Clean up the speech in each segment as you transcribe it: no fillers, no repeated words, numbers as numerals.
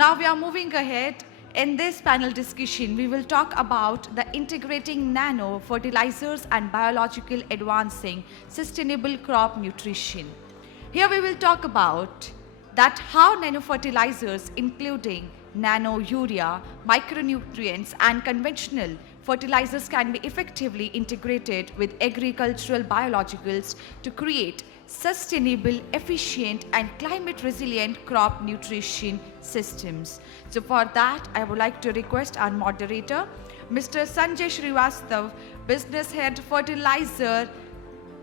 now we are moving ahead. In this panel discussion, we will talk about the integrating nano fertilizers and biological advancing sustainable crop nutrition. Here we will talk about that how nano fertilizers, including nano urea, micronutrients and conventional fertilizers, can be effectively integrated with agricultural biologicals to create sustainable, efficient and climate resilient crop nutrition systems. So for that, I would like to request our moderator, Mr. Sanjay Srivastav, Business Head Fertilizer,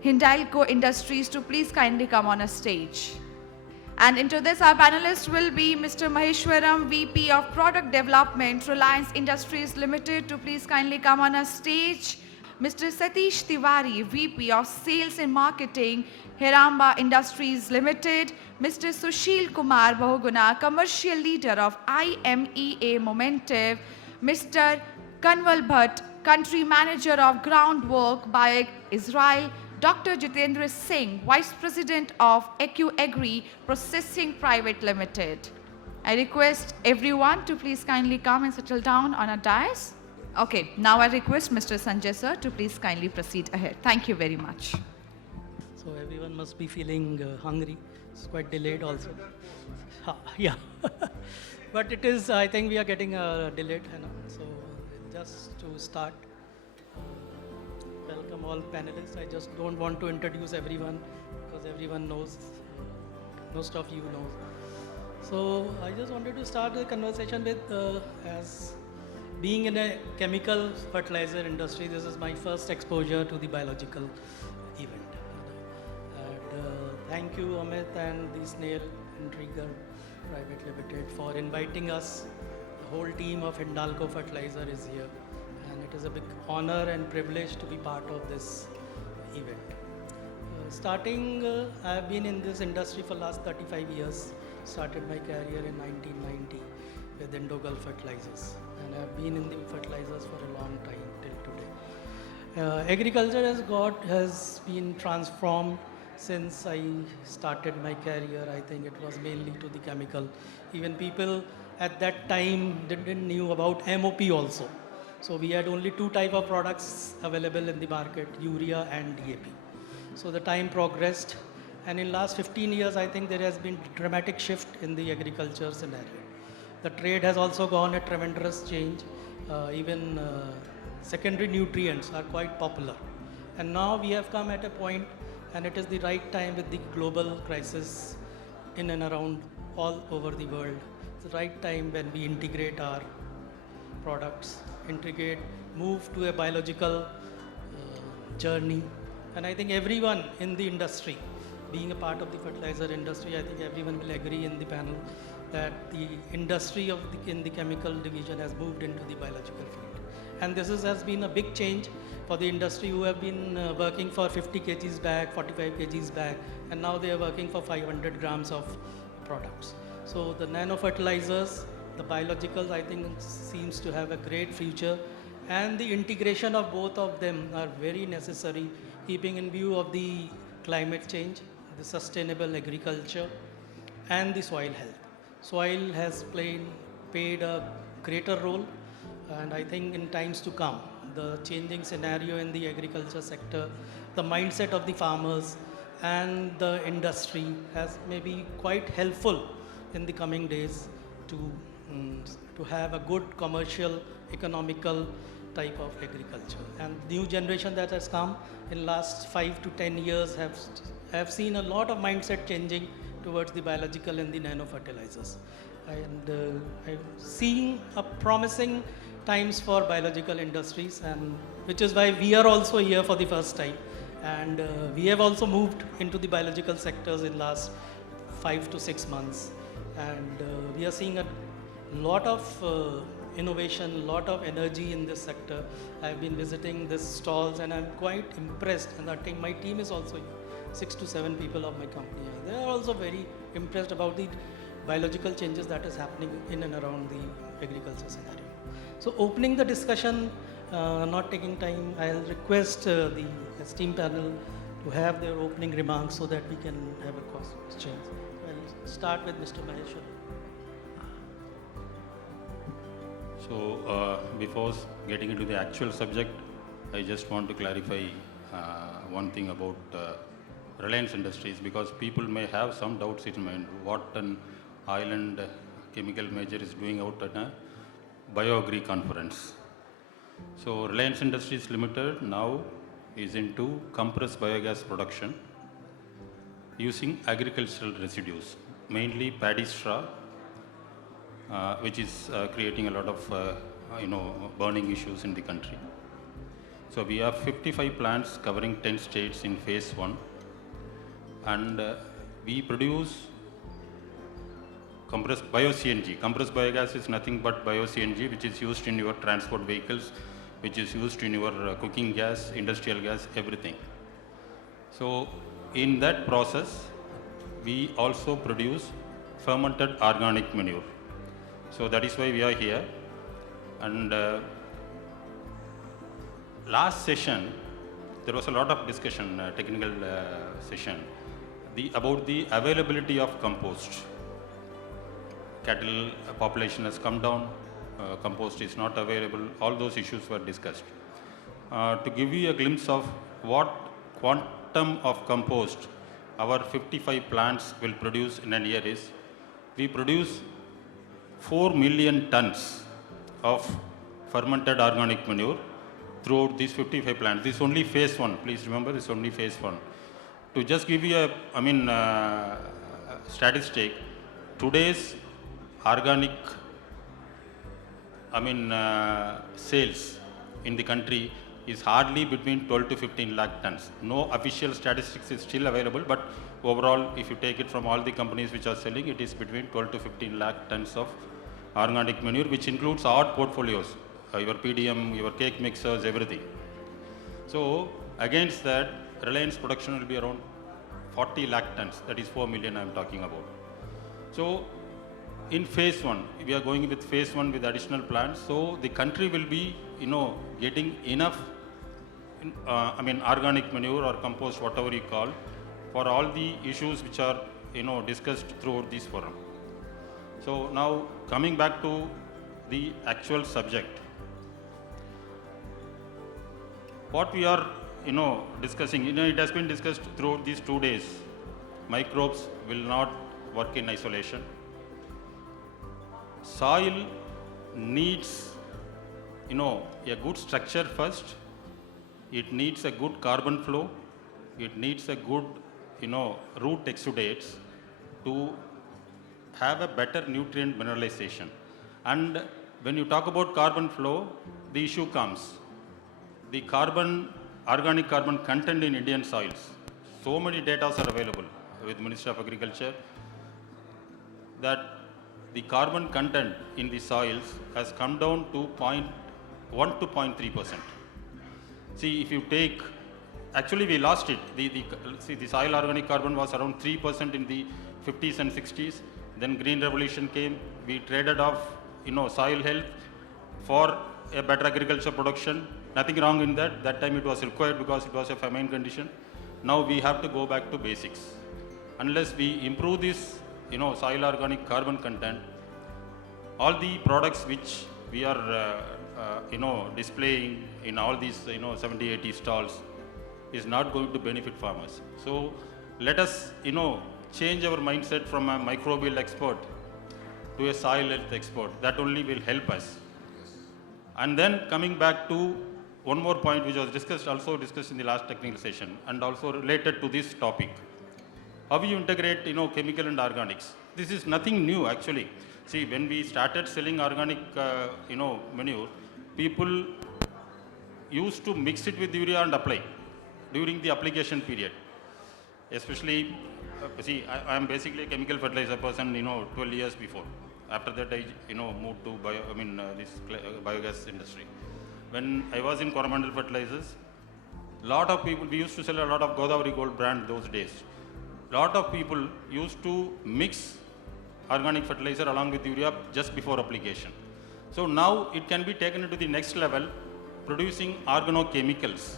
Hindalco Industries, to please kindly come on a stage. And into this, our panelist will be Mr. Maheshwaram, VP of Product Development, Reliance Industries Limited, to please kindly come on a stage. Mr. Satish Tiwari, VP of Sales and Marketing, Hiramba Industries Limited. Mr. Sushil Kumar Bahuguna, Commercial Leader of IMEA Momentive. Mr. Kanwal Bhatt, Country Manager of Groundwork by Israel. Dr. Jitendra Singh, Vice President of BioAgri Processing Private Limited. I request everyone to please kindly come and settle down on a dais. Okay, now I request Mr. Sanjay sir to please kindly proceed ahead. Thank you very much. So everyone must be feeling hungry. It's quite delayed also. Yeah, but it is, I think we are getting delayed. So just to start, welcome all panelists. I just don't want to introduce everyone because everyone knows, most of you know. So I just wanted to start the conversation with, as being in a chemical fertilizer industry, this is my first exposure to the biological event. And thank you Amit and the Snail Intriguer Private Limited for inviting us. The whole team of Hindalco Fertilizer is here. And it is a big honor and privilege to be part of this event. I have been in this industry for last 35 years. Started my career in 1990 with Indogal Fertilizers. And I have been in the fertilizers for a long time till today. Agriculture has been transformed since I started my career. I think it was mainly to the chemical. Even people at that time didn't knew about MOP also. So we had only two type of products available in the market, urea and DAP. So the time progressed, and in last 15 years, I think there has been dramatic shift in the agriculture scenario. The trade has also gone a tremendous change. Even secondary nutrients are quite popular. And now we have come at a point, and it is the right time with the global crisis in and around all over the world. It's the right time when we integrate our products, move to a biological journey. And I think everyone in the industry, being a part of the fertilizer industry, I think everyone will agree in the panel that the industry in the chemical division has moved into the biological field. And this has been a big change for the industry who have been working for 50 kgs bag, 45 kgs bag, and now they are working for 500 grams of products. So the nano fertilizers, the biologicals, I think seems to have a great future, and the integration of both of them are very necessary, keeping in view of the climate change, the sustainable agriculture, and the soil health. Soil has played a greater role, and I think in times to come, the changing scenario in the agriculture sector, the mindset of the farmers and the industry has maybe quite helpful in the coming days to have a good commercial, economical type of agriculture. And new generation that has come in last 5 to 10 years have seen a lot of mindset changing towards the biological and the nano fertilizers. And I'm seeing a promising times for biological industries, and which is why we are also here for the first time. And we have also moved into the biological sectors in last 5 to 6 months. And we are seeing a lot of innovation, a lot of energy in this sector. I've been visiting these stalls and I'm quite impressed, and I think my team is also 6 to 7 people of my company. They are also very impressed about the biological changes that is happening in and around the agriculture scenario. So opening the discussion, not taking time, I'll request the esteemed panel to have their opening remarks so that we can have a question. I'll start with Mr. Maheshwar. So, before getting into the actual subject, I just want to clarify one thing about Reliance Industries, because people may have some doubts in mind what an oil and chemical major is doing out at a BioAgri conference. So, Reliance Industries Limited now is into compressed biogas production using agricultural residues, mainly paddy straw, which is creating a lot of burning issues in the country. So we have 55 plants covering 10 states in phase 1, and we produce compressed bio-CNG. Compressed biogas is nothing but bio-CNG, which is used in your transport vehicles, which is used in your cooking gas, industrial gas, everything. So in that process, we also produce fermented organic manure. So that is why we are here. And last session, there was a lot of discussion, technical session, about the availability of compost. Cattle population has come down, compost is not available, all those issues were discussed. To give you a glimpse of what quantum of compost our 55 plants will produce in a year is, we produce 4 million tons of fermented organic manure throughout these 55 plants. This is only phase 1. Please remember, this is only phase 1. To just give you a statistic, today's organic sales in the country is hardly between 12 to 15 lakh tons. No official statistics is still available, but overall, if you take it from all the companies which are selling, it is between 12 to 15 lakh tons of organic manure, which includes our portfolios, your PDM, your cake mixers, everything. So against that, Reliance production will be around 40 lakh tons, that is 4 million I am talking about. So in phase 1, we are going with phase 1 with additional plants, so the country will be, getting enough, organic manure or compost, whatever you call, for all the issues which are, discussed throughout this forum. So now coming back to the actual subject, what we are, discussing, it has been discussed throughout these 2 days. Microbes will not work in isolation. Soil needs, a good structure first. It needs a good carbon flow. It needs a good, root exudates to have a better nutrient mineralization. And when you talk about carbon flow, the issue comes. The organic carbon content in Indian soils. So many data are available with Ministry of Agriculture that the carbon content in the soils has come down to 0.1 to 0.3%. See, if you take, actually we lost it. The soil organic carbon was around 3% in the 50s and 60s. Then Green Revolution came. We traded off, soil health for a better agriculture production. Nothing wrong in that. That time it was required because it was a famine condition. Now we have to go back to basics. Unless we improve this, soil organic carbon content, all the products which we are, displaying in all these, 70, 80 stalls is not going to benefit farmers. So let us, change our mindset from a microbial expert to a soil health expert. That only will help us. And then coming back to one more point which was also discussed in the last technical session and also related to this topic. How you integrate, chemical and organics. This is nothing new actually. See, when we started selling organic, manure, people used to mix it with urea and apply during the application period. Especially, I am basically a chemical fertilizer person, 12 years before. After that, I, moved to this biogas industry. When I was in Coromandel Fertilizers, lot of people, we used to sell a lot of Godavari Gold brand those days. Lot of people used to mix organic fertilizer along with urea just before application. So now it can be taken to the next level, producing organochemicals,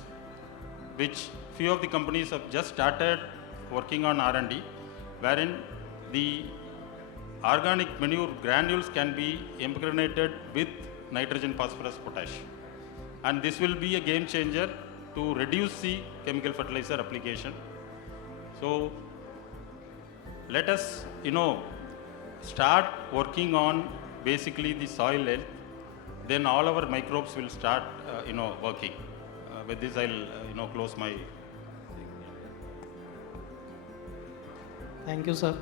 which few of the companies have just started working on R&D, wherein the organic manure granules can be impregnated with nitrogen, phosphorus, potash. And this will be a game changer to reduce the chemical fertilizer application. So let us, start working on basically the soil health. Then all our microbes will start, working. With this, I'll, close my. Thank you, sir.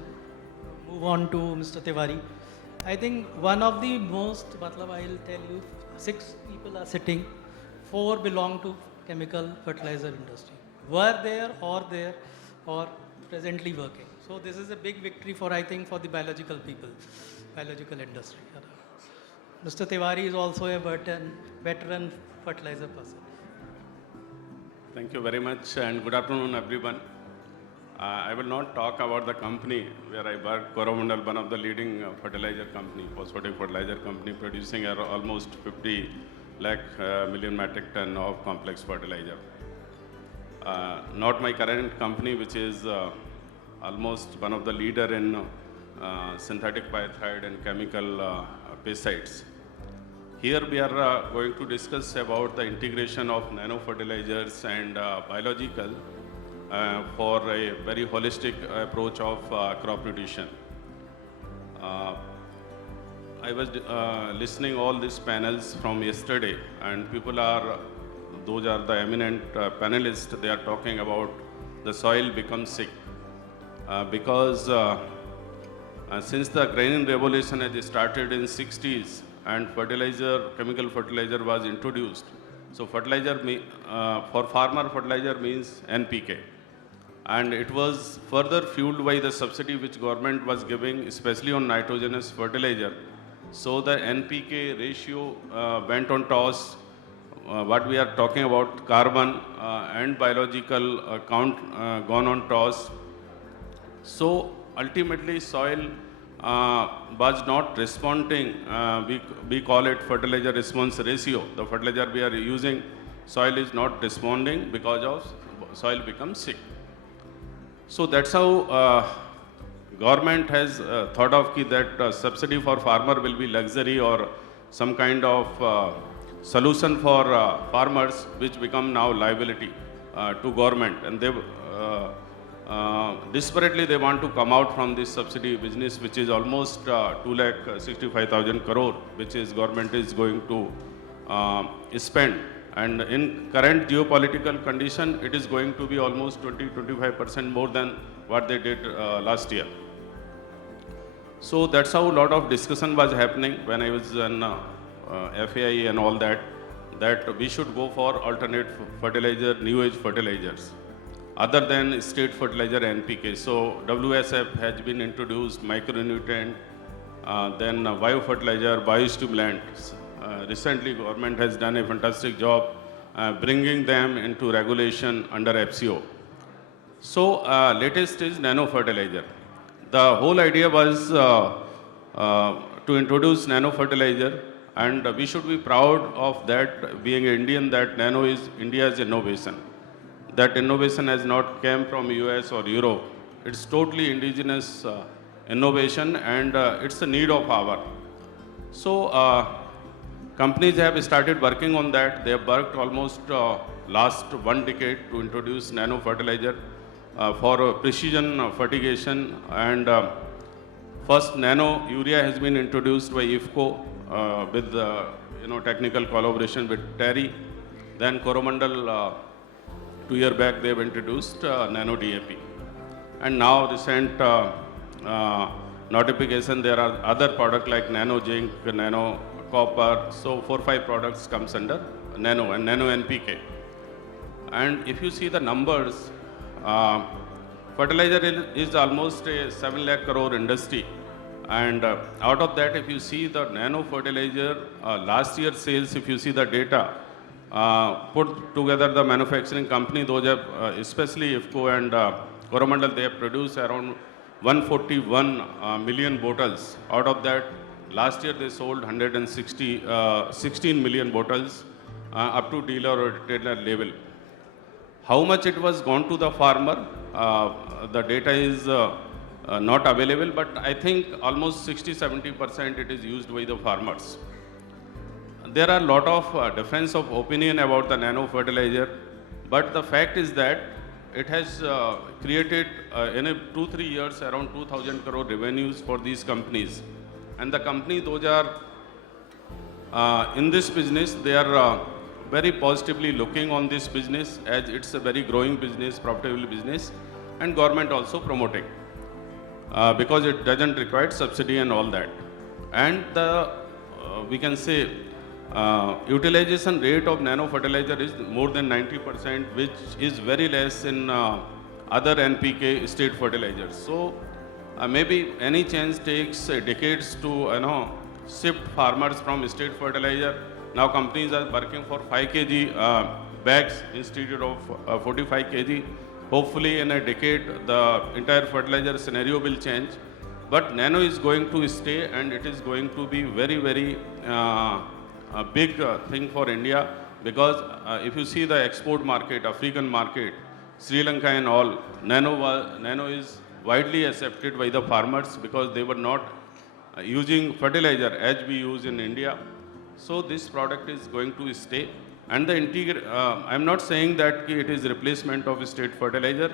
Move on to Mr. Tiwari. I think one of the most, I'll tell you, 6 people are sitting, 4 belong to chemical fertilizer industry. Were there or presently working. So this is a big victory for, I think, for the biological people, biological industry. Mr. Tiwari is also a veteran fertilizer person. Thank you very much and good afternoon everyone. I will not talk about the company where I work, Coromandel, one of the leading fertilizer company, phosphatic fertilizer company producing almost 50 lakh million metric ton of complex fertilizer. Not my current company, which is almost one of the leader in synthetic pyrethroid and chemical pesticides. Here we are going to discuss about the integration of nano fertilizers and biological for a very holistic approach of crop nutrition. I was listening all these panels from yesterday, and those are the eminent panelists. They are talking about the soil becomes sick because since the grain revolution has started in 60s and chemical fertilizer was introduced. So fertilizer for farmer fertilizer means NPK. And it was further fueled by the subsidy which government was giving, especially on nitrogenous fertilizer. So the NPK ratio went on toss. What we are talking about, carbon and biological count gone on toss. So ultimately soil was not responding. We call it fertilizer response ratio. The fertilizer we are using, soil is not responding because of soil becomes sick. So that's how government has thought of that subsidy for farmer will be luxury or some kind of solution for farmers, which become now liability to government. And they desperately they want to come out from this subsidy business, which is almost 2,65,000 crore, which is government is going to spend. And in current geopolitical condition, it is going to be almost 20-25% more than what they did last year. So that's how a lot of discussion was happening when I was in FAI and all that we should go for alternate fertilizer, new age fertilizers, other than state fertilizer NPK. So WSF has been introduced, micronutrient, then biofertilizer, biostimulant. Recently, government has done a fantastic job bringing them into regulation under FCO. So latest is nano fertilizer. The whole idea was to introduce nano fertilizer, and we should be proud of that, being Indian, that nano is India's innovation. That innovation has not come from US or Europe. It's totally indigenous innovation, and it's a need of hour. So companies have started working on that. They have worked almost last 1 decade to introduce nano fertilizer for precision fertigation. And first nano urea has been introduced by IFCO with technical collaboration with TERI. Then Coromandel 2 years back they have introduced nano DAP. And now recent notification, there are other products like nano zinc, nano copper. So 4-5 products comes under nano and nano NPK. And if you see the numbers, fertilizer is almost a 7 lakh crore industry. And out of that, if you see the nano fertilizer, last year sales, if you see the data, put together the manufacturing company, those have, especially IFCO and Coromandel, they have produced around 141 million bottles. Out of that, last year they sold 16 million bottles up to dealer or retailer level. How much it was gone to the farmer, the data is not available, but I think almost 60-70% it is used by the farmers. there are a lot of difference of opinion about the nano fertilizer, but the fact is that it has created in a 2-3 years around 2,000 crore revenues for these companies. And the company, those are in this business, they are very positively looking on this business as it's a very growing business, profitable business, and government also promoting because it doesn't require subsidy and all that. And the we can say utilization rate of nano fertilizer is more than 90%, which is very less in other NPK state fertilizers. So maybe any change takes decades to shift farmers from state fertilizer. Now companies are working for 5 kg bags instead of 45 kg. Hopefully in a decade the entire fertilizer scenario will change. But nano is going to stay, and it is going to be very, very a big thing for India, because if you see the export market, African market, Sri Lanka and all, nano is widely accepted by the farmers because they were not using fertilizer as we use in India. So this product is going to stay. And the I'm not saying that it is replacement of state fertilizer,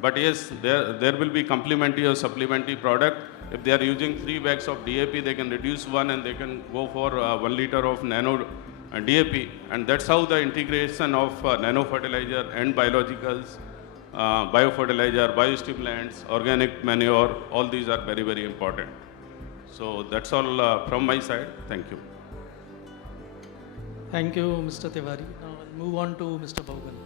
but yes, there will be complementary or supplementary product. If they are using 3 bags of DAP, they can reduce 1 and they can go for 1 liter of nano DAP. And that's how the integration of nano fertilizer and biologicals, biofertilizer, biostimulants, organic manure, all these are very, very important. So that's all from my side. Thank you. Thank you, Mr. Tiwari. Now I'll move on to Mr. Bhogan.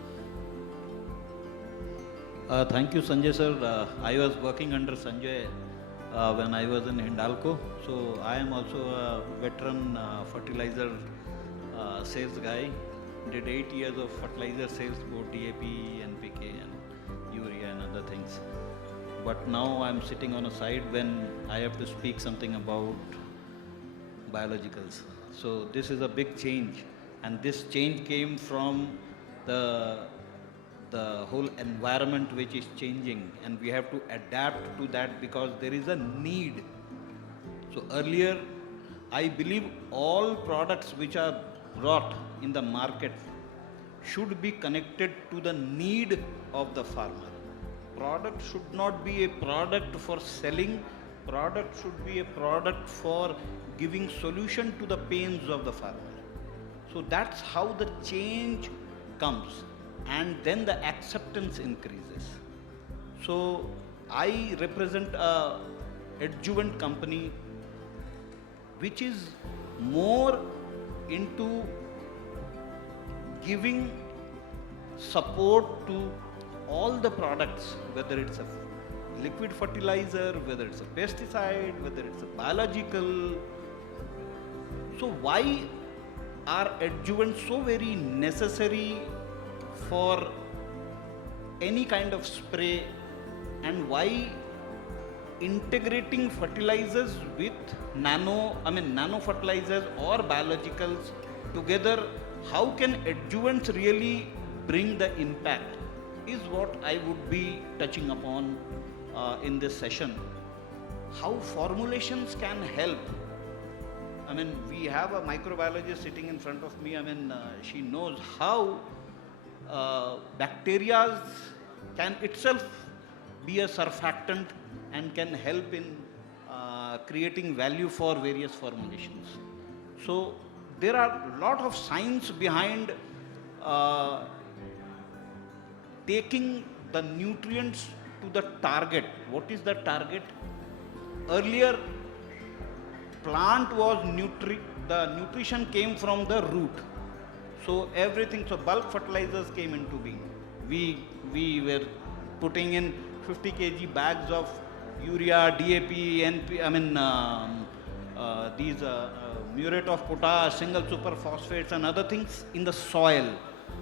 Thank you, Sanjay sir. I was working under Sanjay when I was in Hindalco. So I am also a veteran fertilizer sales guy. Did 8 years of fertilizer sales, both DAP, NPK and urea and other things. But now I'm sitting on a side when I have to speak something about biologicals. So this is a big change, and this change came from the whole environment which is changing, and we have to adapt to that because there is a need. So earlier, I believe all products which are brought in the market should be connected to the need of the farmer. Product should not be a product for selling. Product should be a product for giving solution to the pains of the farmer. So that's how the change comes, and then the acceptance increases. So I represent a adjuvant company which is more into giving support to all the products, whether it's a liquid fertilizer, whether it's a pesticide, whether it's a biological. So why are adjuvants so very necessary for any kind of spray, and why integrating fertilizers with nano fertilizers or biologicals together, how can adjuvants really bring the impact, is what I would be touching upon in this session. How formulations can help. I mean, we have a microbiologist sitting in front of me. I mean, she knows how bacteria can itself be a surfactant and can help in creating value for various formulations. So there are a lot of science behind taking the nutrients to the target. What is the target? Earlier, plant was the nutrition came from the root. So everything, so bulk fertilizers came into being. We were putting in 50 kg bags of urea, DAP, NP, these muriate of potash, single superphosphates and other things in the soil.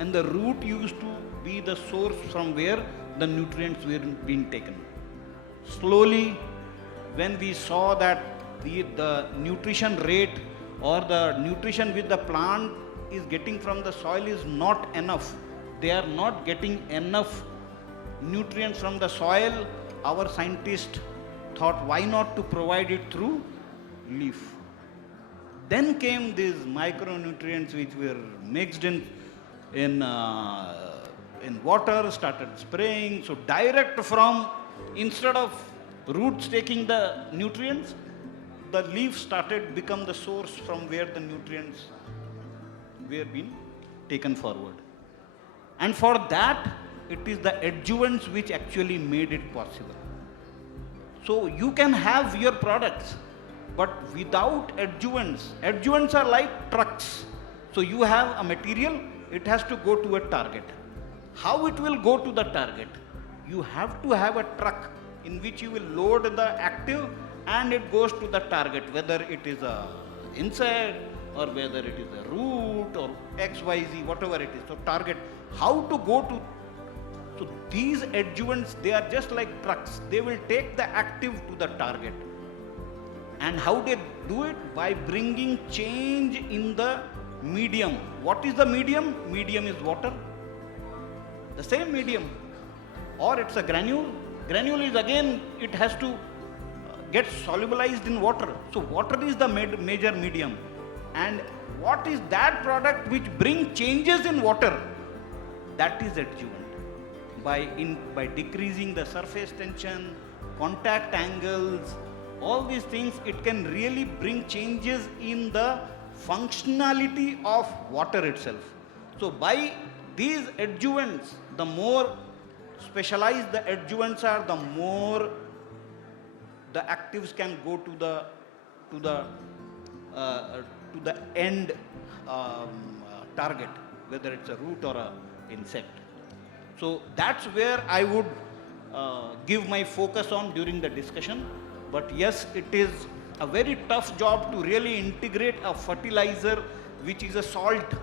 And the root used to be the source from where the nutrients were being taken. Slowly, when we saw that the nutrition rate or the nutrition which the plant is getting from the soil is not enough, they are not getting enough nutrients from the soil, our scientists thought, why not to provide it through leaf? Then came these micronutrients which were mixed in water, started spraying. So direct from, instead of roots taking the nutrients, the leaf started become the source from where the nutrients were being taken forward. And for that, it is the adjuvants which actually made it possible. So you can have your products, but without adjuvants, adjuvants are like trucks. So you have a material, it has to go to a target. How it will go to the target? You have to have a truck in which you will load the active and it goes to the target, whether it is a insect or whether it is a root or XYZ, whatever it is. So target, how to go to. So these adjuvants, they are just like trucks. They will take the active to the target. And how they do it? By bringing change in the medium. What is the medium? Medium is water. The same medium. Or it's a granule. Granule is again, it has to get solubilized in water. So water is the major medium. And what is that product which brings changes in water? That is adjuvant. By decreasing the surface tension, contact angles, all these things, it can really bring changes in the functionality of water itself. So by these adjuvants, the more specialized the adjuvants are, the more the actives can go to the end target, whether it's a root or a insect. So that's where I would give my focus on during the discussion. But yes, it is a very tough job to really integrate a fertilizer which is a salt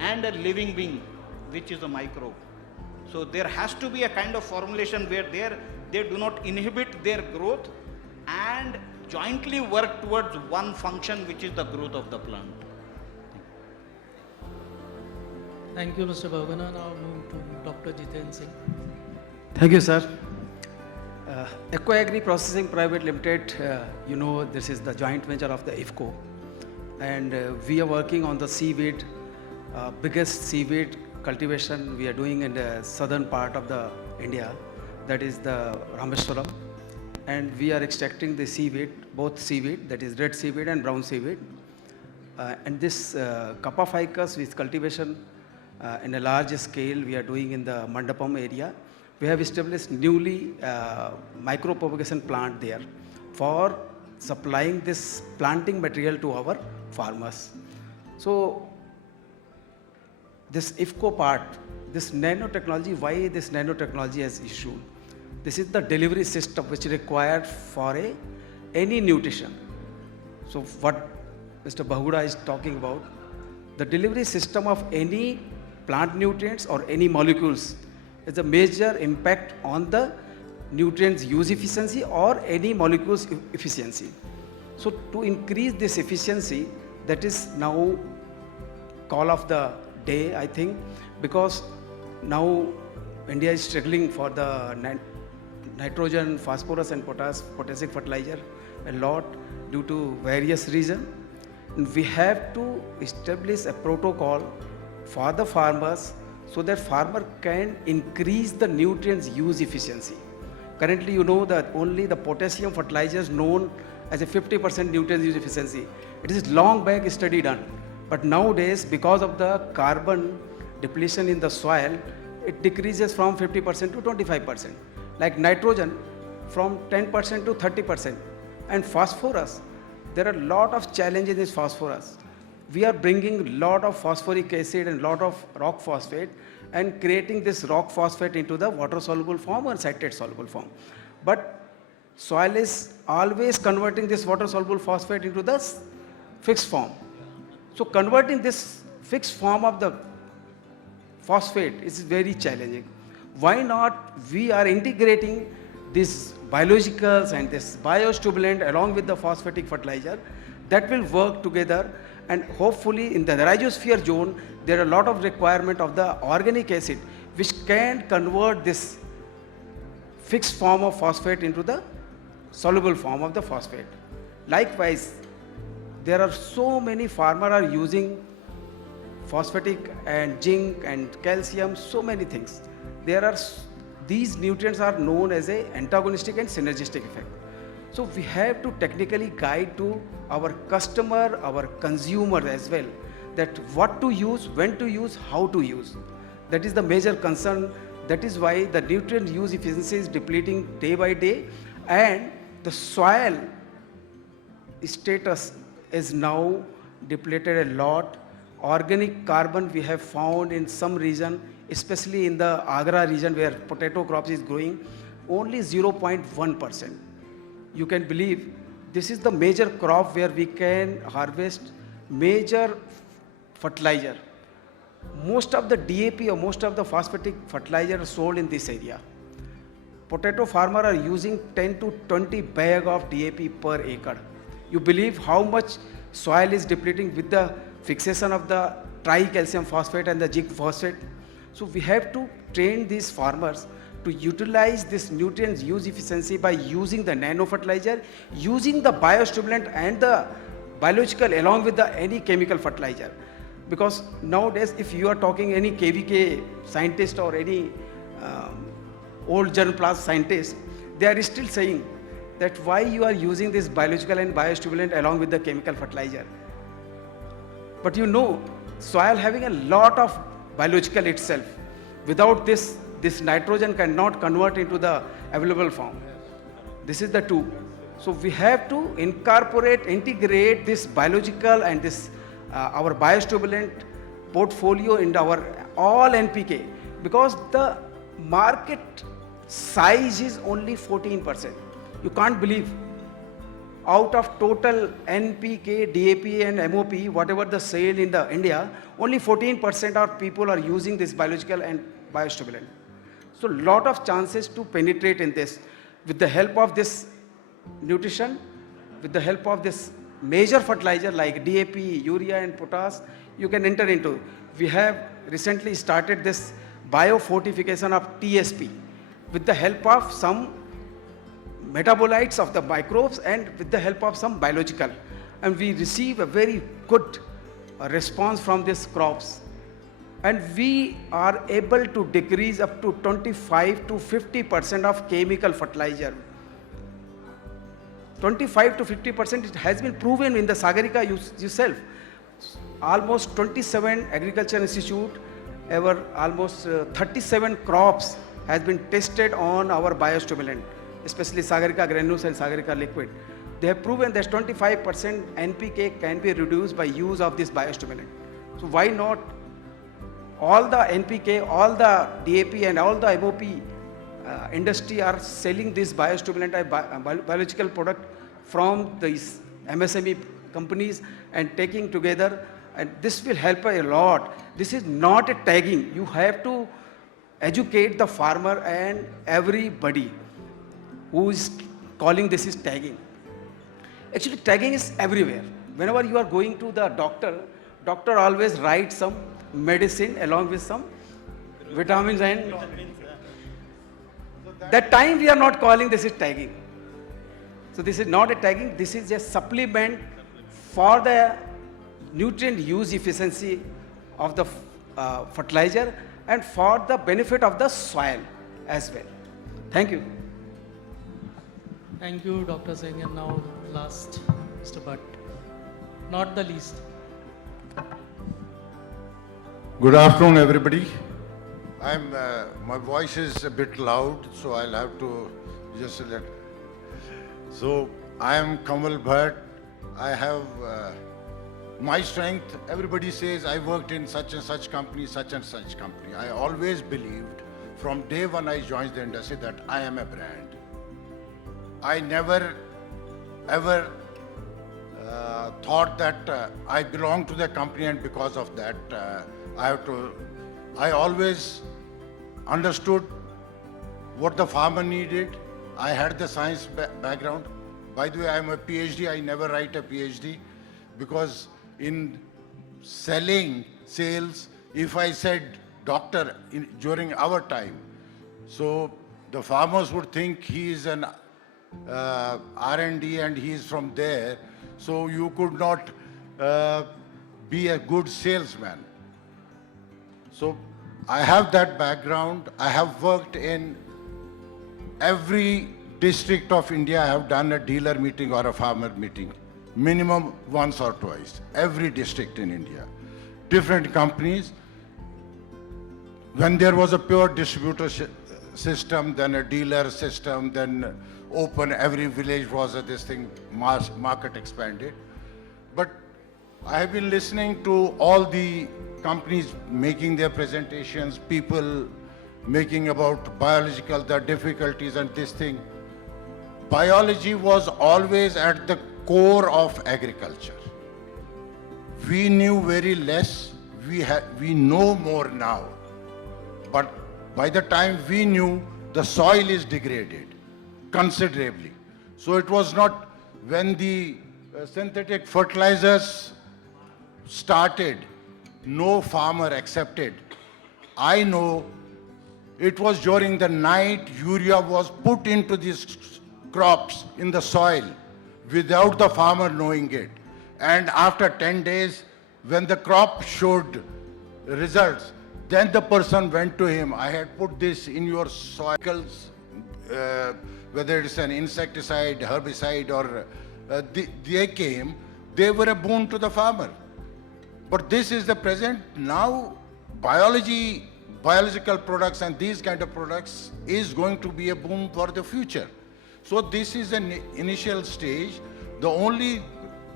and a living being which is a microbe. So there has to be a kind of formulation where they do not inhibit their growth and jointly work towards one function, which is the growth of the plant. Thank you, Mr. Bhavana. Now move to Dr. Jiten Singh. Thank you, sir. BioAgri Processing Private Limited, this is the joint venture of the IFCO, and we are working on the seaweed, biggest seaweed cultivation we are doing in the southern part of the India, that is the Rameswaram, and we are extracting the seaweed, both seaweed, that is red seaweed and brown seaweed, and this Kappa ficus with cultivation in a large scale we are doing in the Mandapam area. We have established newly micropropagation plant there for supplying this planting material to our farmers. So this IFCO part, this nanotechnology, why this nanotechnology has issued? This is the delivery system which is required for any nutrition. So what Mr. Bahuda is talking about, the delivery system of any plant nutrients or any molecules is a major impact on the nutrients use efficiency or any molecules efficiency. So to increase this efficiency, that is now call of the day, I think, because now India is struggling for the nitrogen, phosphorus and potassic fertilizer a lot due to various reasons. And we have to establish a protocol for the farmers so that farmer can increase the nutrients use efficiency. Currently, you know that only the potassium fertilizer is known as a 50% nutrients use efficiency. It is long back study done. But nowadays, because of the carbon depletion in the soil, it decreases from 50% to 25%. Like nitrogen, from 10% to 30%. And phosphorus, there are a lot of challenges in phosphorus. We are bringing lot of phosphoric acid and lot of rock phosphate and creating this rock phosphate into the water soluble form or citrate soluble form. But soil is always converting this water soluble phosphate into the fixed form. So converting this fixed form of the phosphate is very challenging. Why not we are integrating these biologicals and this biostimulant along with the phosphatic fertilizer that will work together, and hopefully in the rhizosphere zone there are a lot of requirement of the organic acid which can convert this fixed form of phosphate into the soluble form of the phosphate. Likewise, there are so many farmers are using phosphatic and zinc and calcium, so many things. These nutrients are known as a antagonistic and synergistic effect. So we have to technically guide to our customer, our consumer as well, that what to use, when to use, how to use. That is the major concern. That is why the nutrient use efficiency is depleting day by day, and the soil status is now depleted a lot. Organic carbon we have found in some region, especially in the Agra region where potato crops is growing, only 0.1%. You can believe this is the major crop where we can harvest major fertilizer. Most of the DAP or most of the phosphatic fertilizer are sold in this area. Potato farmers are using 10 to 20 bag of DAP per acre. You believe how much soil is depleting with the fixation of the tricalcium phosphate and the zinc phosphate. So we have to train these farmers to utilize this nutrients use efficiency by using the nano fertilizer, using the biostimulant and the biological along with the any chemical fertilizer. Because nowadays if you are talking any KVK scientist or any old germplasm scientist, they are still saying that why you are using this biological and biostimulant along with the chemical fertilizer. But you know, soil having a lot of biological itself. Without this nitrogen cannot convert into the available form. This is the two. So we have to integrate this biological and this our biostimulant portfolio into our all NPK, because the market size is only 14%. You can't believe. Out of total NPK, DAP and MOP, whatever the sale in the India, only 14% of people are using this biological and biostimulant. So lot of chances to penetrate in this with the help of this nutrition, with the help of this major fertilizer like DAP, urea and potash, you can enter into. We have recently started this biofortification of TSP with the help of some metabolites of the microbes and with the help of some biological, and we receive a very good response from these crops, and we are able to decrease up to 25 to 50% of chemical fertilizer. 25 to 50%, it has been proven in the Sagarika yourself. Almost 27 agriculture institute, almost 37 crops has been tested on our biostimulant, especially Sagarika granules and Sagarika liquid. They have proven that 25% NPK can be reduced by use of this biostimulant. So why not all the NPK, all the DAP and all the MOP industry are selling this biostimulant biological product from these MSME companies and taking together, and this will help a lot. This is not a tagging. You have to educate the farmer and everybody who is calling this is tagging. Actually, tagging is everywhere. Whenever you are going to the doctor always writes some medicine along with some vitamins, and that time we are not calling this is tagging. So this is not a tagging, this is a supplement for the nutrient use efficiency of the fertilizer and for the benefit of the soil as well. Thank you. Thank you, Dr. Singh. And now last, Mr. Bhatt. Not the least. Good afternoon, everybody. My voice is a bit loud, so I'll have to just let. So I am Kamal Bhatt. I have my strength. Everybody says I worked in such and such company, such and such company. I always believed from day one I joined the industry that I am a brand. I never ever thought that I belong to the company, and because of that I always understood what the farmer needed. I had the science background. By the way, I am a PhD. I never write a PhD because in sales, if I said doctor during our time, so the farmers would think he is an R&D and he is from there. so you could not be a good salesman. So I have that background. I have worked in every district of India. I have done a dealer meeting or a farmer meeting, minimum once or twice, every district in India. Different companies. When there was a pure distributor system, then a dealer system, then open, every village was this thing, mass market expanded. But I have been listening to all the companies making their presentations, people making about biological, the difficulties and this thing. Biology was always at the core of agriculture. We knew very less, we know more now. But by the time we knew, the soil is degraded considerably. So it was not when the synthetic fertilizers started, no farmer accepted. I know it was during the night urea was put into these crops in the soil without the farmer knowing it. And after 10 days, when the crop showed results, then the person went to him, I had put this in your soils, whether it's an insecticide, herbicide, or they came, they were a boon to the farmer. But this is the present. Now, biological products and these kind of products is going to be a boom for the future. So this is an initial stage.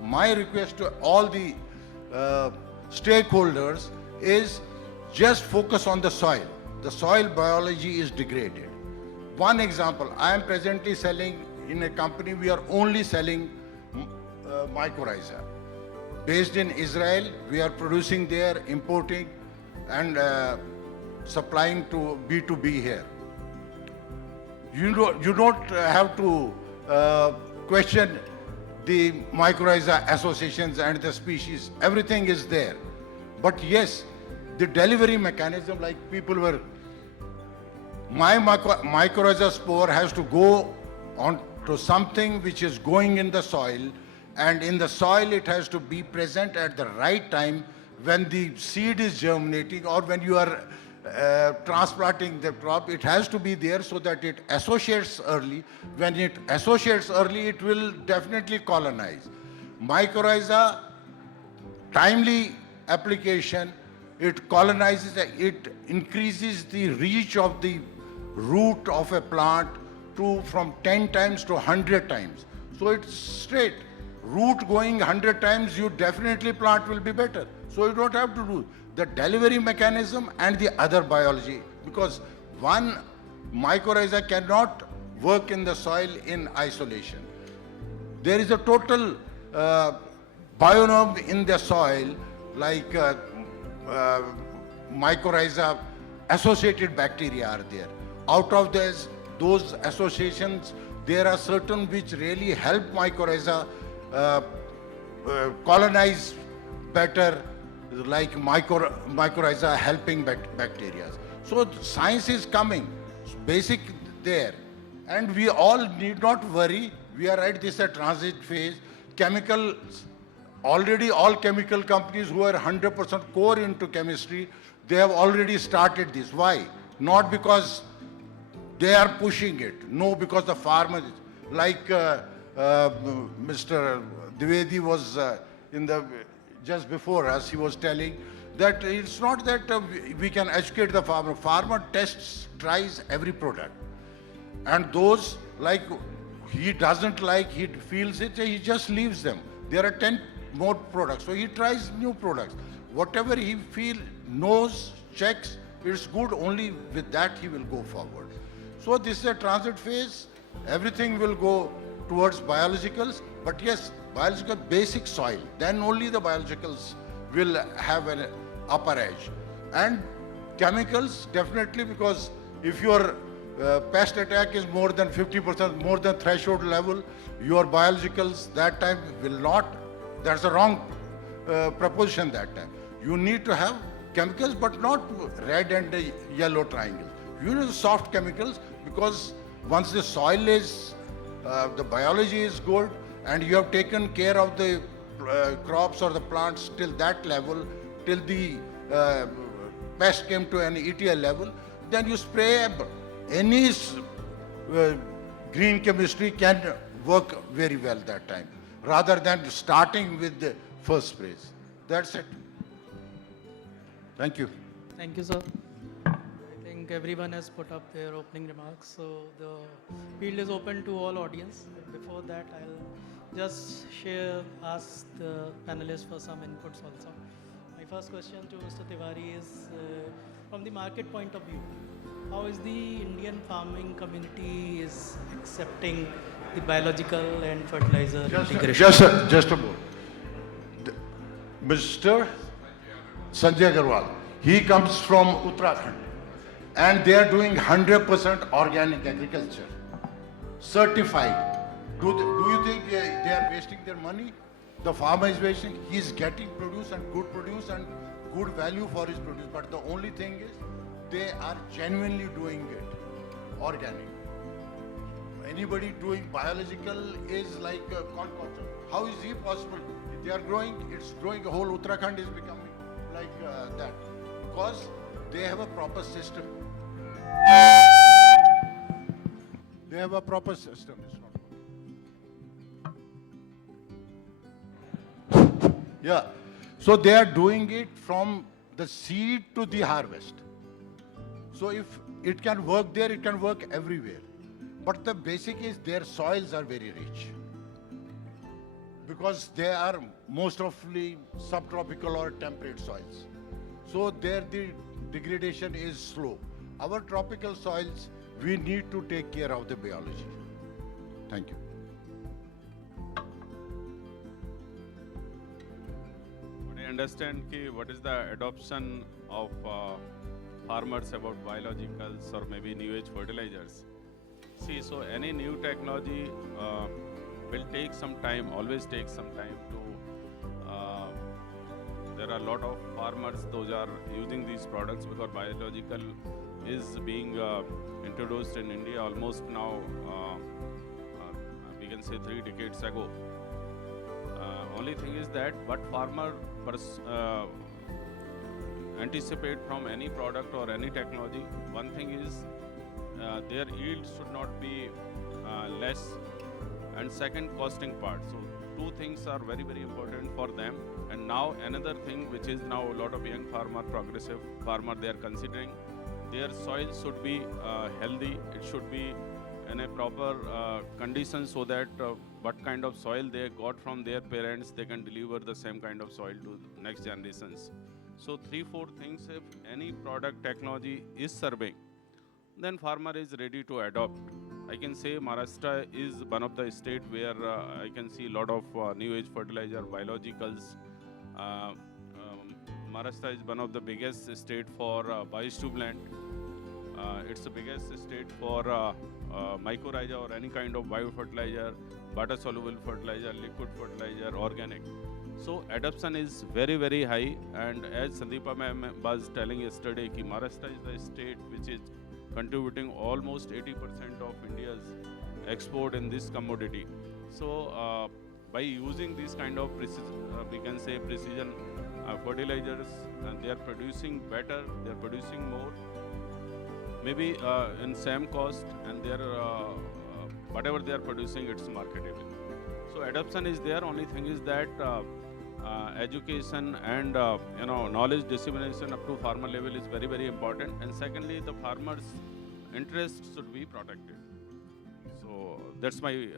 My request to all the stakeholders is just focus on the soil. The soil biology is degraded. One example, I am presently selling in a company, we are only selling mycorrhiza. Based in Israel, we are producing there, importing and supplying to B2B here. You don't have to question the mycorrhiza associations and the species. Everything is there. But yes, the delivery mechanism, like people were, my mycorrhiza spore has to go on to something which is going in the soil, and in the soil it has to be present at the right time when the seed is germinating or when you are transplanting the crop. It has to be there so that it associates early. When it associates early, it will definitely colonize. Mycorrhiza, timely application, it colonizes, it increases the reach of the root of a plant from 10 times to 100 times. So it's straight. Root going 100 times, you definitely plant will be better. So you don't have to do the delivery mechanism and the other biology, because one mycorrhiza cannot work in the soil in isolation. There is a total biome in the soil, like mycorrhiza associated bacteria are there. Out of those associations, there are certain which really help mycorrhiza colonize better, like mycorrhiza helping bacteria. So science is coming, basic there. And we all need not worry, we are at this transit phase. Chemicals, already all chemical companies who are 100% core into chemistry, they have already started this. Why? Not because they are pushing it, no, because the farmers, like Mr. Dwivedi was just before us, he was telling that it's not that we can educate the farmer. Farmer tests, tries every product. And those, like, he doesn't like, he feels it, he just leaves them. There are 10 more products, so he tries new products. Whatever he knows, checks, it's good, only with that he will go forward. So this is a transit phase. Everything will go towards biologicals, but yes, biological basic soil, then only the biologicals will have an upper edge. And chemicals, definitely, because if your pest attack is more than 50%, more than threshold level, your biologicals that time will not, that's a wrong proposition that time. You need to have chemicals, but not red and yellow triangles. You need soft chemicals, because once the soil is, the biology is good, and you have taken care of the crops or the plants till that level, till the pest came to an ETL level, then you spray. Any green chemistry can work very well that time, rather than starting with the first sprays. That's it. Thank you. Thank you, sir. I think everyone has put up their opening remarks, so the field is open to all audience. Before that, I'll just ask the panelists for some inputs also. My first question to Mr. Tiwari is, from the market point of view, how is the Indian farming community is accepting the biological and fertilizer integration? Just a moment. Mr. Sanjay Agarwal, he comes from Uttarakhand, and they are doing 100% organic agriculture, certified. Do you think they are wasting their money? The farmer is wasting. He is getting produce and good value for his produce. But the only thing is, they are genuinely doing it organic. Anybody doing biological is like a concoction. How is he possible? They are growing, it's growing, the whole Uttarakhand is becoming like that. Because they have a proper system. They have a proper system. It's not working. Yeah. So they are doing it from the seed to the harvest. So if it can work there, it can work everywhere. But the basic is their soils are very rich, because they are most often subtropical or temperate soils. So there the degradation is slow. Our tropical soils, we need to take care of the biology. Thank you. But I understand what is the adoption of farmers about biologicals or maybe new age fertilizers. See, so any new technology will take some time, always take some time to, there are a lot of farmers, those are using these products because biological is being introduced in India almost now, we can say 3 decades ago. Only thing is that what farmer anticipate from any product or any technology, one thing is their yield should not be less, and second, costing part. So 2 things are very, very important for them. And now another thing which is now a lot of young farmer, progressive farmer, they are considering their soil should be healthy. It should be in a proper condition so that what kind of soil they got from their parents, they can deliver the same kind of soil to next generations. So 3-4 things, if any product technology is serving, then farmer is ready to adopt. I can say Maharashtra is one of the state where I can see a lot of new age fertilizer, biologicals. Maharashtra is one of the biggest state for biostimulant. It's the biggest state for mycorrhiza or any kind of biofertilizer, water-soluble fertilizer, liquid fertilizer, organic. So adoption is very, very high. And as Sandeepa ma'am was telling yesterday, कि Maharashtra is the state which is contributing almost 80% of India's export in this commodity. So by using this kind of we can say precision fertilizers, and they are producing better, they are producing more, maybe in same cost, and they are whatever they are producing, it's marketable. So adoption is there. Only thing is that education and knowledge dissemination up to farmer level is very, very important. And secondly, the farmers' interest should be protected. So that's my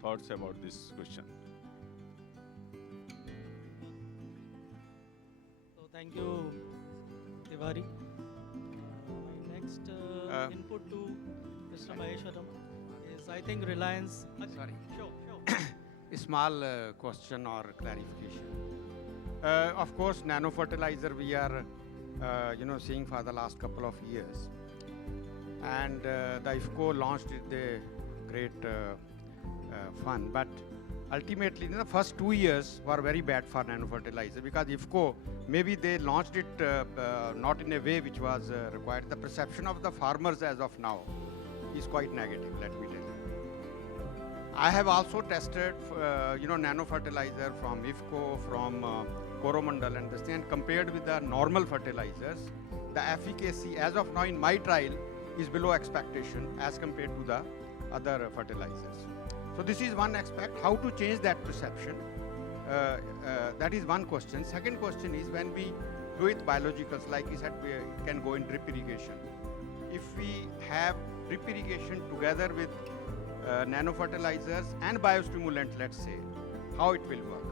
thoughts about this question. So thank you, Tiwari. My next input to Mr. Maheshwaram is, I think Reliance. Sorry. Sure. A small question or clarification. Of course, nano fertilizer we are, seeing for the last couple of years, and the IFCO launched it a great fun. But ultimately, the first 2 years were very bad for nano fertilizer because IFCO maybe they launched it not in a way which was required. The perception of the farmers as of now is quite negative. Let me tell you. I have also tested, nano fertilizer from IFCO, from Coromandel and this thing, and compared with the normal fertilizers, the efficacy as of now in my trial is below expectation as compared to the other fertilizers. So this is one aspect, how to change that perception. That is one question. Second question is when we do with biologicals, like you said, we can go in drip irrigation. If we have drip irrigation together with nano fertilizers and biostimulant, let's say, how it will work.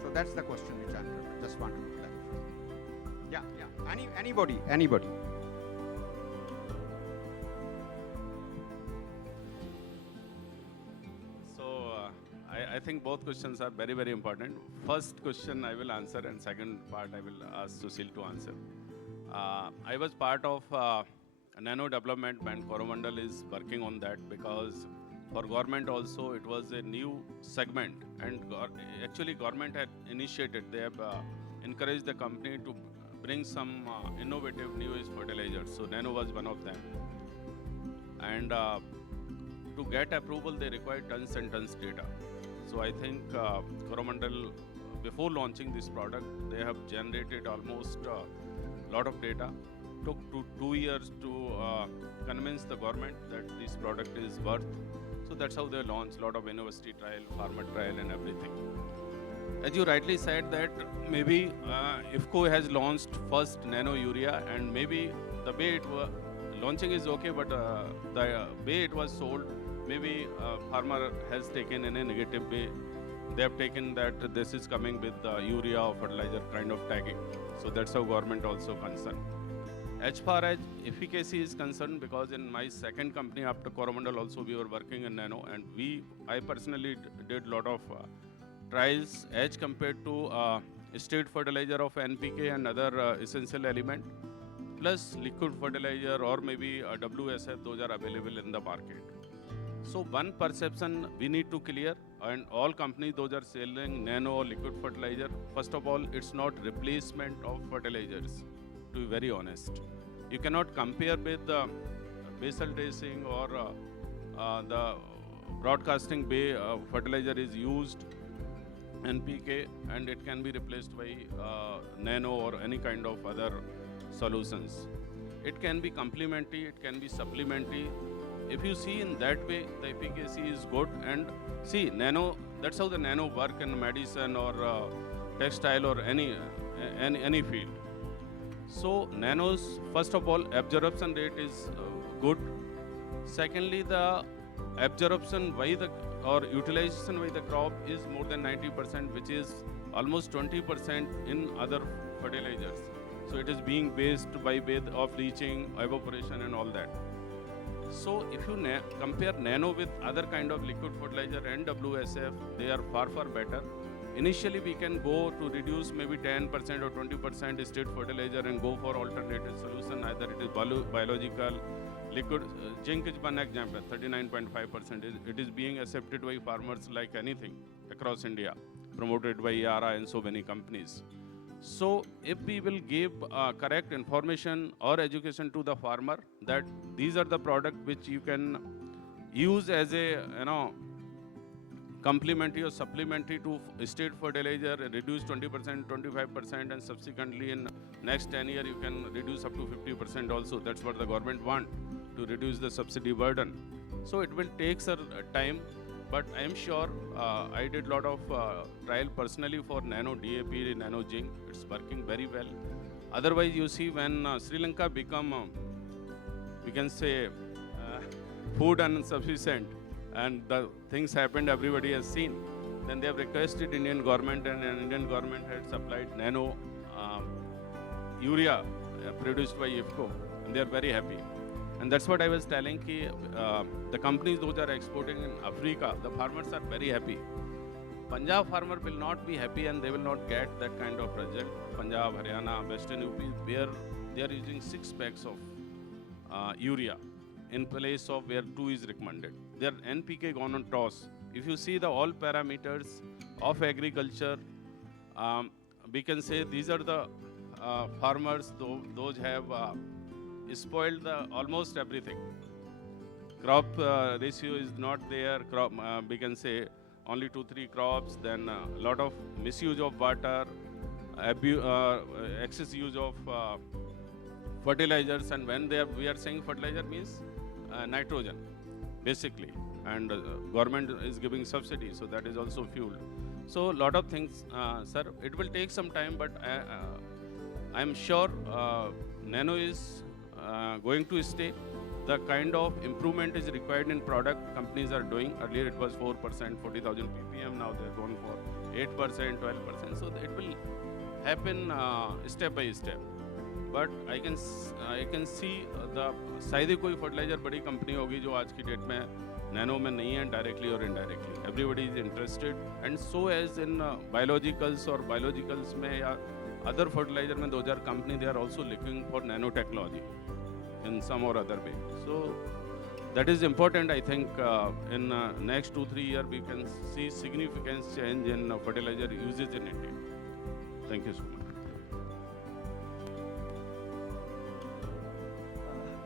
So that's the question which I just wanted to clarify. Yeah. Anybody. So I think both questions are very, very important. First question I will answer, and second part I will ask Susil to answer. I was part of nano development, and Coromandel is working on that because for government also it was a new segment, and actually government had initiated, they have encouraged the company to bring some innovative new age fertilizers. So nano was one of them. And to get approval, they require tons and tons data. So I think Coromandel, before launching this product, they have generated almost a lot of data. Took 2 years to convince the government that this product is worth. So that's how they launched a lot of university trial, farmer trial and everything. As you rightly said that maybe IFCO has launched first nano urea, and maybe the way it was, launching is okay, but the way it was sold, maybe farmer has taken in a negative way. They have taken that this is coming with urea or fertilizer kind of tagging. So that's how government also concerned. As far as efficacy is concerned, because in my second company after Coromandel also we were working in nano, and I personally did a lot of trials as compared to state fertilizer of NPK and other essential element, plus liquid fertilizer or maybe WSF, those are available in the market. So one perception we need to clear, and all companies those are selling nano or liquid fertilizer, first of all, it's not replacement of fertilizers, to be very honest. You cannot compare with basal dressing or the broadcasting bay fertilizer is used, NPK, and it can be replaced by nano or any kind of other solutions. It can be complementary, it can be supplementary. If you see in that way, the efficacy is good. And see, nano, that's how the nano work in medicine or textile or any field. So nanos, first of all, absorption rate is good. Secondly, the absorption by the or utilization by the crop is more than 90%, which is almost 20% in other fertilizers. So it is being based by way of leaching, evaporation and all that. So if you compare nano with other kind of liquid fertilizer and WSF, they are far, far better. Initially, we can go to reduce maybe 10% or 20% state fertilizer and go for alternative solution. Either it is biological, liquid, zinc is one example, 39.5%. It is being accepted by farmers like anything across India, promoted by IARA and so many companies. So if we will give correct information or education to the farmer that these are the products which you can use as a, complementary or supplementary to state fertilizer, reduce 20%, 25%, and subsequently in next 10 years you can reduce up to 50% also. That's what the government want, to reduce the subsidy burden. So it will take some time, but I am sure I did a lot of trial personally for nano DAP, nano zinc. It's working very well. Otherwise, you see when Sri Lanka become, we can say, food insufficient, and the things happened everybody has seen. Then they have requested Indian government, and Indian government had supplied nano urea produced by IFCO, and they are very happy. And that's what I was telling, the companies those are exporting in Africa, the farmers are very happy. Punjab farmer will not be happy and they will not get that kind of result. Punjab, Haryana, Western UP, where they are using 6 packs of urea in place of where 2 is recommended. Their NPK gone on toss. If you see the all parameters of agriculture, we can say these are the farmers, those have spoiled almost everything. crop ratio is not there. Crop, we can say only 2-3 crops. Then a lot of misuse of water, excess use of fertilizers. And when we are saying fertilizer means nitrogen, basically. And government is giving subsidy, so that is also fuel. So a lot of things, sir. It will take some time, but I am sure Nano is going to stay. The kind of improvement is required in product companies are doing. Earlier it was 4%, 40,000 ppm. Now they're going for 8%, 12%. So it will happen step by step. But I can see the शायद ही कोई fertilizer बड़ी company होगी जो आज की date में nano में नहीं है, directly or indirectly. Everybody is interested, and so as in biologicals or biologicals में या other fertilizer में 2000 company, they are also looking for nanotechnology in some or other way. So that is important. I think in next 2-3 years we can see significant change in fertilizer usage in India. Thank you so much.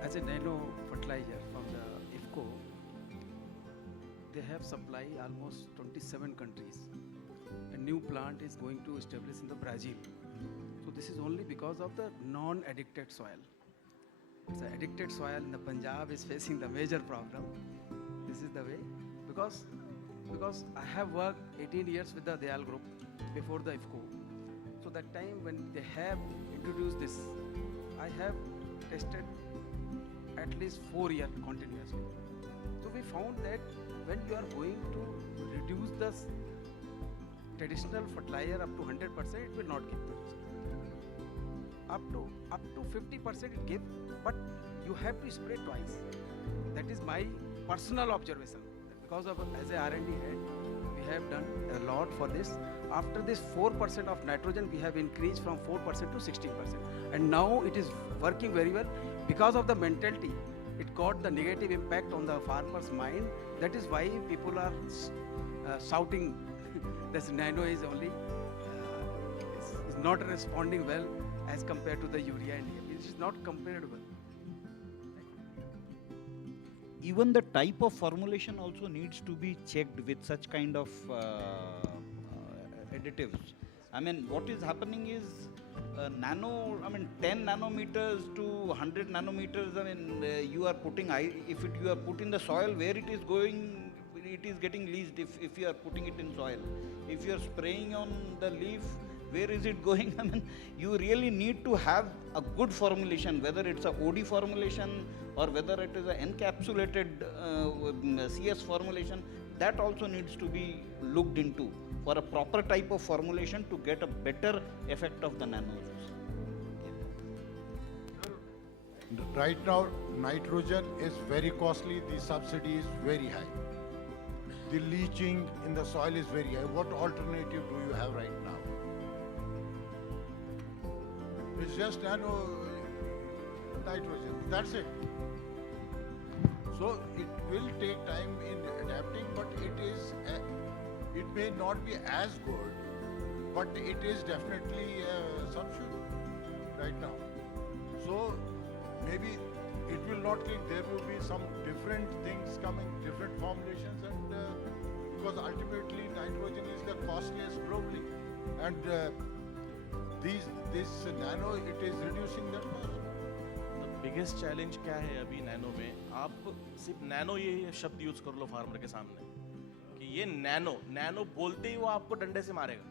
As a nano fertilizer from the IFCO, they have supply almost 27 countries. A new plant is going to establish in the Brazil. So this is only because of the non-addicted soil. It's an addicted soil in the Punjab is facing the major problem. This is the way, because I have worked 18 years with the Dayal group before the IFCO. So that time when they have introduced this, I have tested at least 4 years continuously. So we found that when you are going to reduce the traditional fertilizer up to 100%, it will not give the result. Up to 50% it gives, but you have to spray twice. That is my personal observation. Because of as a R&D head, we have done a lot for this. After this 4% of nitrogen, we have increased from 4% to 16%. And now it is working very well. Because of the mentality, it got the negative impact on the farmer's mind. That is why people are shouting this nano is only is not responding well as compared to the urea and DAP. It is not comparable. Even the type of formulation also needs to be checked with such kind of additives. I mean, what is happening is 10 nanometers to 100 nanometers, you are putting, you are putting the soil where it is going, it is getting leached if you are putting it in soil. If you are spraying on the leaf, where is it going? You really need to have a good formulation, whether it's a OD formulation or whether it is an encapsulated CS formulation. That also needs to be looked into for a proper type of formulation to get a better effect of the nanos. Right now, nitrogen is very costly, the subsidy is very high. The leaching in the soil is very high. What alternative do you have right now? It's just nano nitrogen, that's it. So it will take time in adapting, but it may not be as good, but it is definitely a substitute right now. So maybe it will not take, there will be some different things coming, different formulations, and because ultimately nitrogen is the costliest globally, and this nano, it is reducing that cost. Biggest challenge क्या है अभी nano में? आप सिर्फ nano ये शब्द use कर लो farmer के सामने कि ये नैनो बोलते ही वो आपको डंडे से मारेगा.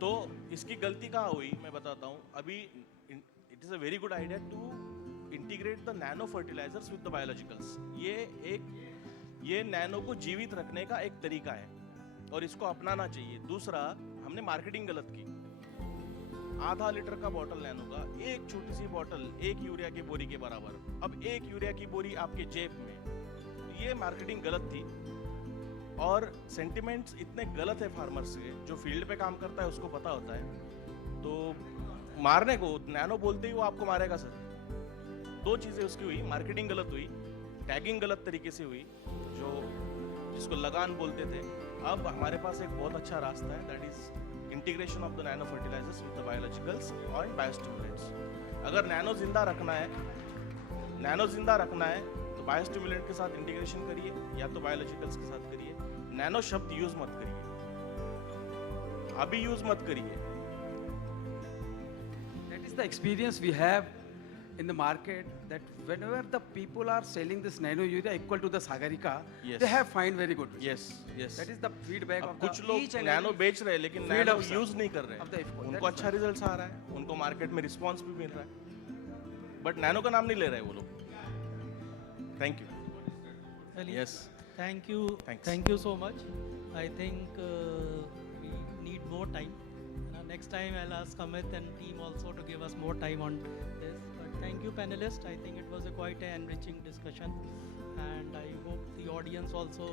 तो इसकी गलती कहाँ हुई मैं बताता हूँ. अभी it is a very good idea to integrate the nano fertilisers with the biologicals. ये नैनो को जीवित रखने का एक तरीका है और इसको अपनाना चाहिए. दूसरा, हमने मार्केटिंग गलत की. आधा लीटर का बॉटल नैनो का, एक छोटी सी बॉटल 1 यूरिया की बोरी के बराबर. अब 1 यूरिया की बोरी आपके जेब में, ये मार्केटिंग गलत थी. और सेंटिमेंट्स इतने गलत है फार्मर्स के, जो फील्ड पे काम करता है उसको पता होता है. तो मारने को नैनो बोलते ही वो आपको मारेगा सर. 2 चीज़ें उसकी हुई, मार्केटिंग गलत हुई, टैगिंग गलत तरीके से हुई, जिसको लगान बोलते थे. अब हमारे पास एक बहुत अच्छा रास्ता है, that is integration of the nano fertilisers with the biologicals और बायोस्टिमुलेंट्स. अगर नैनो जिंदा रखना है तो बायोस्टिमुलेंट के साथ इंटीग्रेशन करिए या तो बायोलॉजिकल्स के साथ करिए। नैनो शब्द यूज मत करिए, अभी यूज मत करिए। That is the experience we have in the market, that whenever the people are selling this nano urea equal to the Sagarika, Yes. they have find very good results. Yes yes That is the feedback अब of कुछ the लोग each and nano every बेच रहे हैं लेकिन field nano officer use नहीं कर रहे of the IFCO. हैं, उनको That's अच्छा रिजल्ट आ रहा है, उनको मार्केट में रिस्पांस भी मिल रहा है, बट नैनो का नाम नहीं ले रहे हैं वो लोग। Thank you. Ali, yes Thank you. Thanks. Thank you so much. I think we need more time. Next time I'll ask Amit and team also to give us more time on this. But thank you, panelists. I think it was a quite an enriching discussion, and I hope the audience also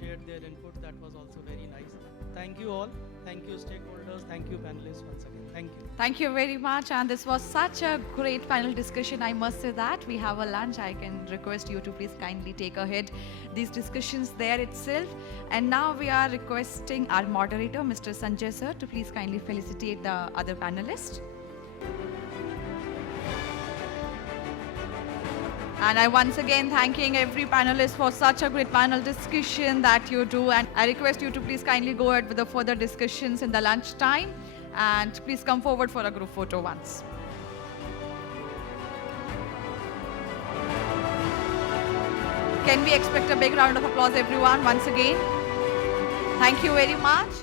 shared their input. That was also very nice. Thank you all. Thank you, stakeholders. Thank you, panelists, once again. Thank you. Thank you very much. And this was such a great panel discussion. I must say that. We have a lunch. I can request you to please kindly take ahead these discussions there itself. And now we are requesting our moderator, Mr. Sanjay sir, to please kindly felicitate the other panelists. And I once again thanking every panelist for such a great panel discussion that you do. And I request you to please kindly go ahead with the further discussions in the lunch time. And please come forward for a group photo once. Can we expect a big round of applause, everyone, once again? Thank you very much.